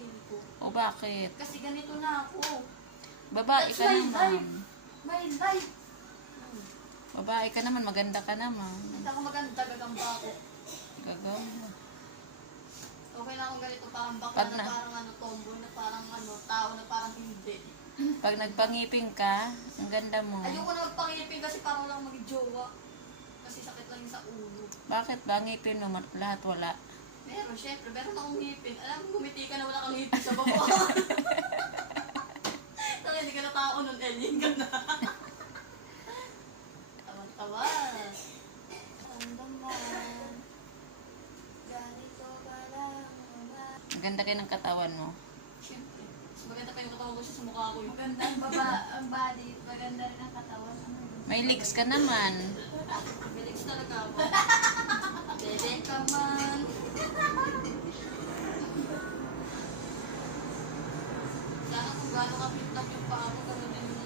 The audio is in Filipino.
sarili ko. O bakit? Kasi ganito na ako. Babae ka naman. My life. Babae ka naman, maganda ka naman. Hindi ako maganda, gagamba ako. Gagawa mo. Okay na akong ganito, parang bakla Pag na na- parang tomboy na parang tao na parang hindi. Pag nagpangipin ka, ang ganda mo. Ayoko na magpangipin kasi parang lang mag-jowa. Kasi sakit lang yung sa ulo. Bakit ba ngipin mo? Lahat wala. Pero syempre, meron akong ngipin. Alam mo, gumiti ka na wala kang ngipin sa baba. Taka, hindi ka na tao nun, alien ka na. Tawan-tawa. Ang daman. Ganito ka lang naman. Ang ganda kayo ng katawan mo. Syempre. Mas maganda pa yung katawan ko siya sa mukha ko. Maganda ang body, maganda rin ang katawan. May legs ka naman. Bilis talaga ako. Bebe ka man. Sana kung gano'n ka pintak yung paa mo, gano'n din yung